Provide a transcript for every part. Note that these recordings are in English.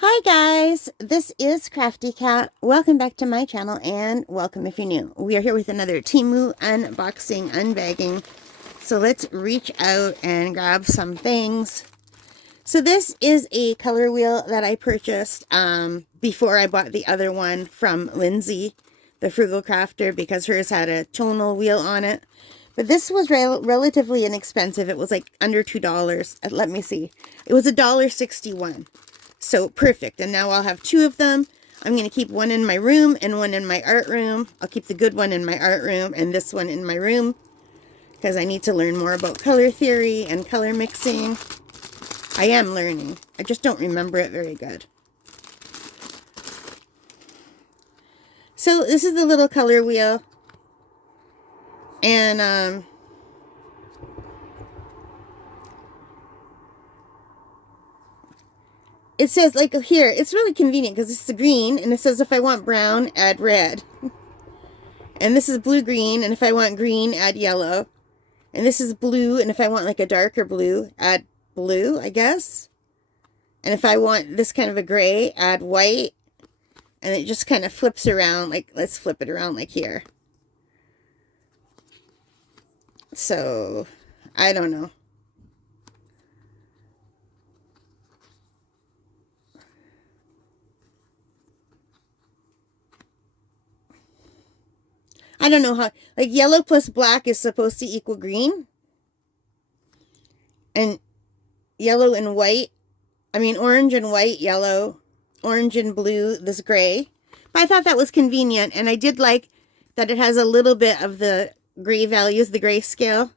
Hi guys, this is Crafty Cat. Welcome back to my channel and welcome if you're new. We are here with another Temu unboxing, unbagging. So let's reach out and grab some things. So this is a color wheel that I purchased before I bought the other one from Lindsay, the Frugal Crafter, because hers had a tonal wheel on it. But this was relatively inexpensive. It was like under $2. Let me see. It was $1.61. So perfect. And now I'll have two of them. I'm going to keep one in my room and one in my art room. I'll keep the good one in my art room and this one in my room because I need to learn more about color theory and color mixing. I am learning. I just don't remember it very good. So this is the little color wheel. And it says, like, here, it's really convenient because it's the green, and it says if I want brown, add red. And this is blue-green, and if I want green, add yellow. And this is blue, and if I want, like, a darker blue, add blue, I guess. And if I want this kind of a gray, add white. And it just kind of flips around, like, let's flip it around, like here. So, I don't know. I don't know how, like, yellow plus black is supposed to equal green. And yellow and white, orange and white, yellow, orange and blue, this gray. But I thought that was convenient, and I did like that it has a little bit of the gray values, the grayscale.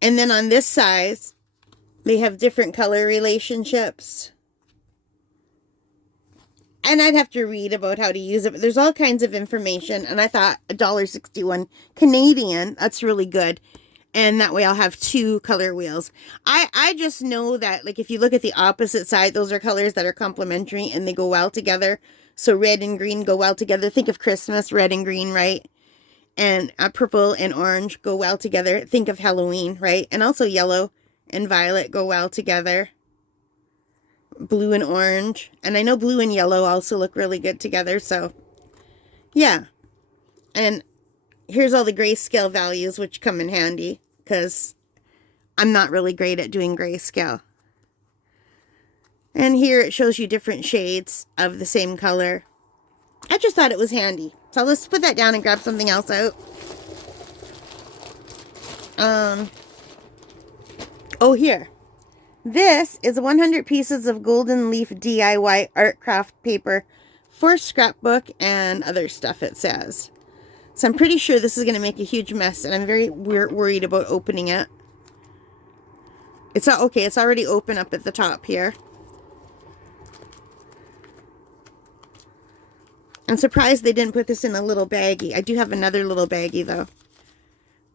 And then on this side, they have different color relationships. And I'd have to read about how to use it, but there's all kinds of information. And I thought $1.61 Canadian, that's really good. And that way I'll have two color wheels. I just know that, like, if you look at the opposite side, those are colors that are complementary and they go well together. So red and green go well together. Think of Christmas, red and green, right? And purple and orange go well together. Think of Halloween, right? And also yellow and violet go well together. Blue and orange. And I know blue and yellow also look really good together. So, yeah. And here's all the grayscale values, which come in handy because I'm not really great at doing grayscale. And here it shows you different shades of the same color. I just thought it was handy. So let's put that down and grab something else out. Oh, here. This is 100 pieces of golden leaf DIY art craft paper for scrapbook and other stuff, it says. So I'm pretty sure this is going to make a huge mess, and I'm very worried about opening it. It's not okay. It's already open up at the top here. I'm surprised they didn't put this in a little baggie. I do have another little baggie, though.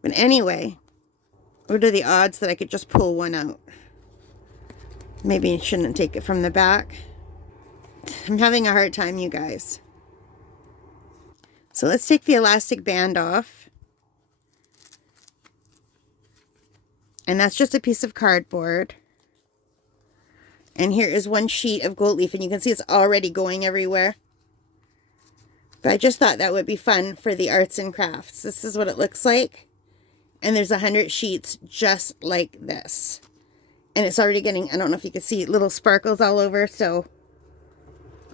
But anyway, what are the odds that I could just pull one out? Maybe I shouldn't take it from the back. I'm having a hard time, you guys. So let's take the elastic band off. And that's just a piece of cardboard. And here is one sheet of gold leaf, and you can see it's already going everywhere. But I just thought that would be fun for the arts and crafts. This is what it looks like. And there's 100 sheets just like this. And it's already getting, I don't know if you can see, little sparkles all over. So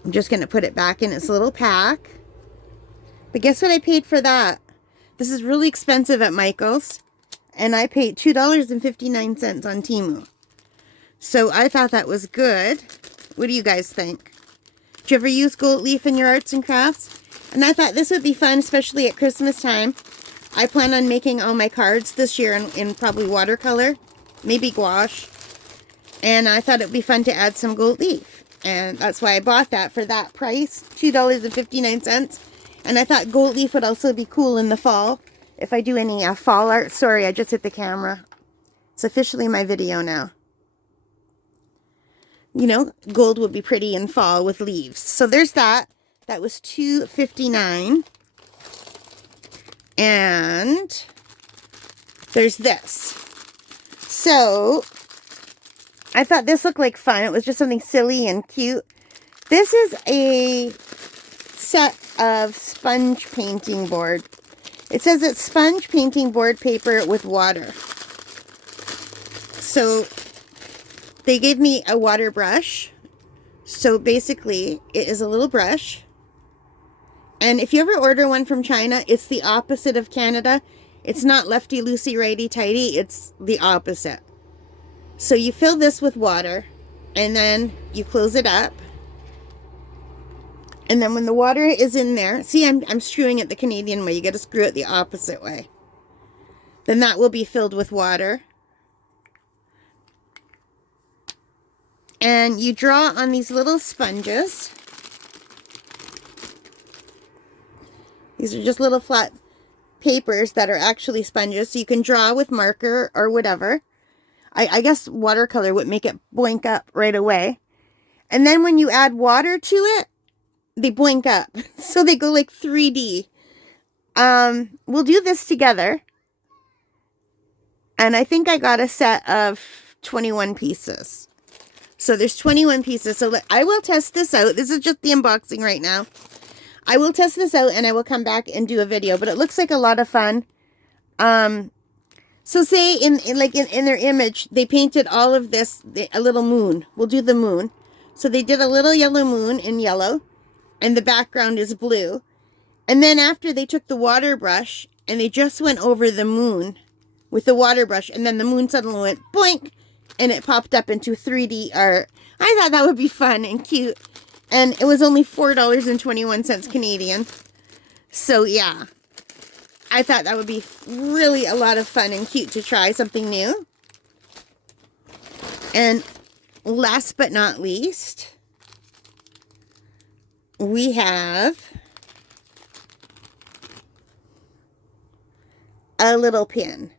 I'm just going to put it back in its little pack. But guess what I paid for that? This is really expensive at Michael's. And I paid $2.59 on Temu. So I thought that was good. What do you guys think? Do you ever use gold leaf in your arts and crafts? And I thought this would be fun, especially at Christmas time. I plan on making all my cards this year in probably watercolor, maybe gouache. And I thought it would be fun to add some gold leaf. And that's why I bought that for that price, $2.59. And I thought gold leaf would also be cool in the fall. If I do any fall art. Sorry, I just hit the camera. It's officially my video now. You know, gold would be pretty in fall with leaves. So there's that. That was $2.59. And there's this. So I thought this looked like fun. It was just something silly and cute. This is a set of sponge painting board. It says it's sponge painting board paper with water. So they gave me a water brush. So basically it is a little brush. And if you ever order one from China, it's the opposite of Canada. It's not lefty loosey righty tighty. It's the opposite. So you fill this with water and then you close it up. And then when the water is in there, see, I'm screwing it the Canadian way. You got to screw it the opposite way. Then that will be filled with water. And you draw on these little sponges. These are just little flat papers that are actually sponges. So you can draw with marker or whatever. I guess watercolor would make it boink up right away. And then when you add water to it, they blink up. So they go like 3D. We'll do this together. And I think I got a set of 21 pieces. So there's 21 pieces. So I will test this out. This is just the unboxing right now. I will test this out and I will come back and do a video. But it looks like a lot of fun. So say in their image, they painted all of this, a little moon. We'll do the moon. So they did a little yellow moon in yellow. And the background is blue. And then after they took the water brush and they just went over the moon with the water brush. And then the moon suddenly went boink and it popped up into 3D art. I thought that would be fun and cute. And it was only $4.21 Canadian. So yeah, I thought that would be really a lot of fun and cute to try something new. And last but not least, we have a little pin.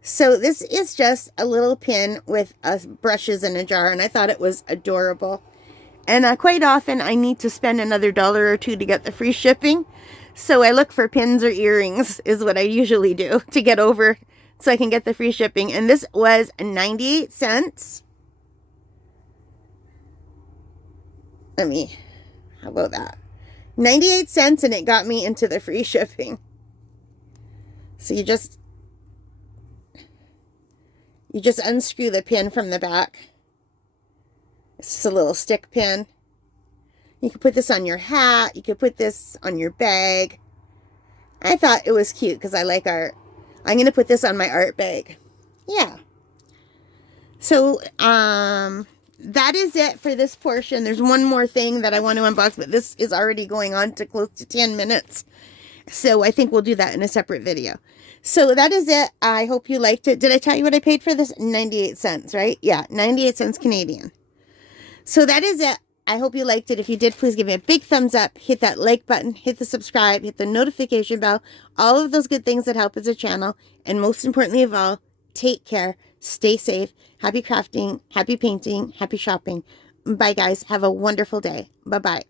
So this is just a little pin with brushes in a jar, and I thought it was adorable. And quite often I need to spend another $1 or $2 to get the free shipping. So I look for pins or earrings is what I usually do to get over so I can get the free shipping. And this was 98 cents. How about that? 98 cents and it got me into the free shipping. So you just unscrew the pin from the back. It's just a little stick pin. You could put this on your hat. You could put this on your bag. I thought it was cute because I like art. I'm going to put this on my art bag. Yeah. So, that is it for this portion. There's one more thing that I want to unbox, but this is already going on to close to 10 minutes. So I think we'll do that in a separate video. So that is it. I hope you liked it. Did I tell you what I paid for this? 98 cents, right? Yeah, 98 cents Canadian. So that is it. I hope you liked it. If you did, please give me a big thumbs up. Hit that like button. Hit the subscribe. Hit the notification bell. All of those good things that help as a channel. And most importantly of all, take care. Stay safe. Happy crafting. Happy painting. Happy shopping. Bye, guys. Have a wonderful day. Bye-bye.